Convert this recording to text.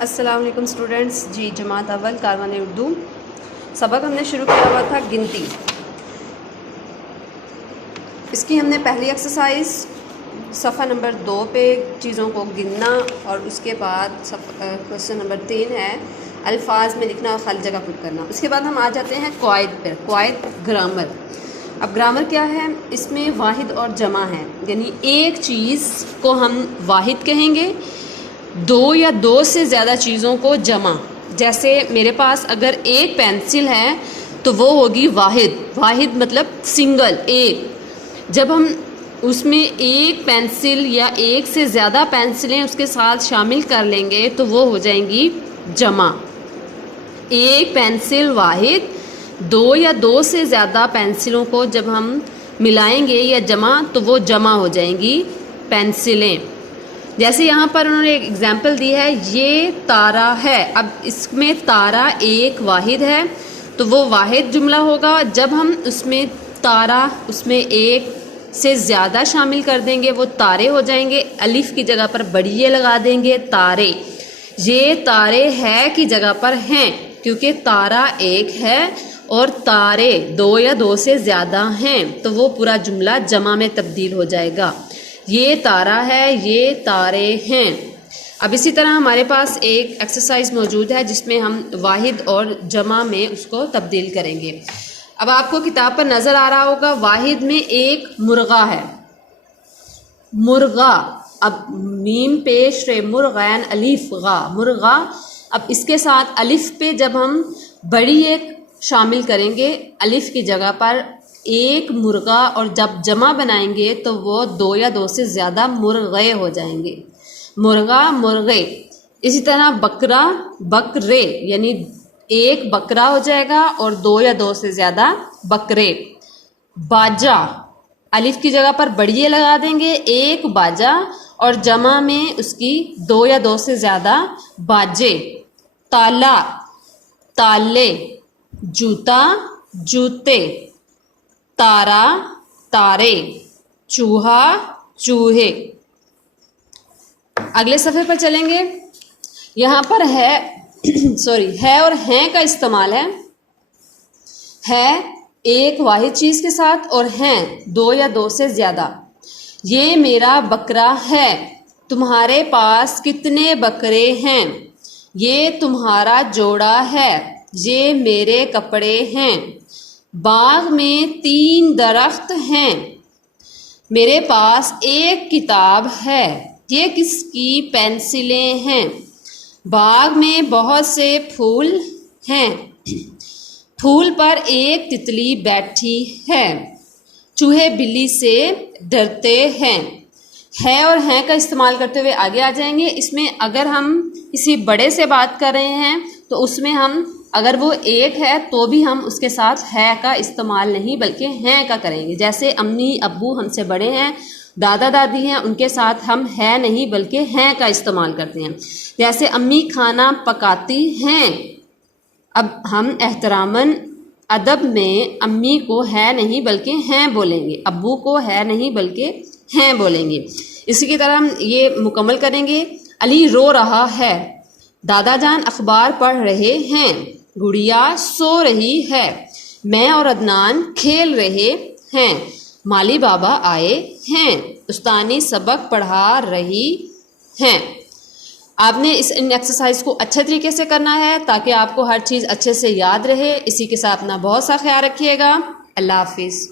السلام علیکم اسٹوڈنٹس. جی جماعت اول کاروان اردو سبق ہم نے شروع کیا ہوا تھا گنتی. اس کی ہم نے پہلی ایکسرسائز صفحہ نمبر 2 پہ چیزوں کو گننا، اور اس کے بعد کوشچن نمبر 3 ہے الفاظ میں لکھنا اور خالی جگہ پٹ کرنا. اس کے بعد ہم آ جاتے ہیں قواعد پر. قواعد گرامر. اب گرامر کیا ہے؟ اس میں واحد اور جمع ہے، یعنی ایک چیز کو ہم واحد کہیں گے، دو یا دو سے زیادہ چیزوں کو جمع. جیسے میرے پاس اگر ایک پینسل ہے تو وہ ہوگی واحد. واحد مطلب سنگل، ایک. جب ہم اس میں ایک پینسل یا ایک سے زیادہ پینسلیں اس کے ساتھ شامل کر لیں گے تو وہ ہو جائیں گی جمع. ایک پینسل واحد، دو یا دو سے زیادہ پینسلوں کو جب ہم ملائیں گے یا جمع تو وہ جمع ہو جائیں گی پینسلیں. جیسے یہاں پر انہوں نے ایک ایگزامپل دی ہے، یہ تارا ہے. اب اس میں تارا ایک واحد ہے تو وہ واحد جملہ ہوگا. جب ہم اس میں تارا اس میں ایک سے زیادہ شامل کر دیں گے وہ تارے ہو جائیں گے. الف کی جگہ پر بڑی یہ لگا دیں گے تارے. یہ تارے ہے کی جگہ پر ہیں، کیونکہ تارا ایک ہے اور تارے دو یا دو سے زیادہ ہیں تو وہ پورا جملہ جمع میں تبدیل ہو جائے گا. یہ تارا ہے، یہ تارے ہیں. اب اسی طرح ہمارے پاس ایک ایکسرسائز موجود ہے جس میں ہم واحد اور جمع میں اس کو تبدیل کریں گے. اب آپ کو کتاب پر نظر آ رہا ہوگا واحد میں ایک مرغا ہے. مرغا. اب میم پیش رے مرغین الف غا مرغا. اب اس کے ساتھ الف پہ جب ہم بڑی ایک شامل کریں گے الف کی جگہ پر ایک مرغا، اور جب جمع بنائیں گے تو وہ دو یا دو سے زیادہ مرغے ہو جائیں گے. مرغا مرغے. اسی طرح بکرا بکرے، یعنی ایک بکرا ہو جائے گا اور دو یا دو سے زیادہ بکرے. باجا. الف کی جگہ پر بڑیے لگا دیں گے، ایک باجا، اور جمع میں اس کی دو یا دو سے زیادہ باجے. تالا تالے. جوتا جوتے. تارا تارے. چوہا چوہے. اگلے صفحے پر چلیں گے. یہاں پر ہے ہے اور ہیں کا استعمال ہے ایک واحد چیز کے ساتھ، اور ہیں دو یا دو سے زیادہ. یہ میرا بکرا ہے. تمہارے پاس کتنے بکرے ہیں؟ یہ تمہارا جوڑا ہے. یہ میرے کپڑے ہیں. باغ میں 3 درخت ہیں. میرے پاس ایک کتاب ہے. یہ کس کی پینسلیں ہیں؟ باغ میں بہت سے پھول ہیں. پھول پر ایک تتلی بیٹھی ہے. چوہے بلی سے ڈرتے ہیں. ہے اور ہیں کا استعمال کرتے ہوئے آگے آ جائیں گے. اس میں اگر ہم کسی بڑے سے بات کر رہے ہیں تو اس میں ہم اگر وہ ایک ہے تو بھی ہم اس کے ساتھ ہے کا استعمال نہیں بلکہ ہیں کا کریں گے. جیسے امی ابو ہم سے بڑے ہیں، دادا دادی ہیں، ان کے ساتھ ہم ہے نہیں بلکہ ہیں کا استعمال کرتے ہیں. جیسے امی کھانا پکاتی ہیں. اب ہم احتراماً ادب میں امی کو ہے نہیں بلکہ ہیں بولیں گے، ابو کو ہے نہیں بلکہ ہیں بولیں گے. اسی کی طرح ہم یہ مکمل کریں گے. علی رو رہا ہے. دادا جان اخبار پڑھ رہے ہیں. گڑیا سو رہی ہے. میں اور عدنان کھیل رہے ہیں. مالی بابا آئے ہیں. استانی سبق پڑھا رہی ہیں. آپ نے ان ایکسرسائز کو اچھے طریقے سے کرنا ہے تاکہ آپ کو ہر چیز اچھے سے یاد رہے. اسی کے ساتھ اپنا بہت سا خیال رکھیے گا. اللہ حافظ.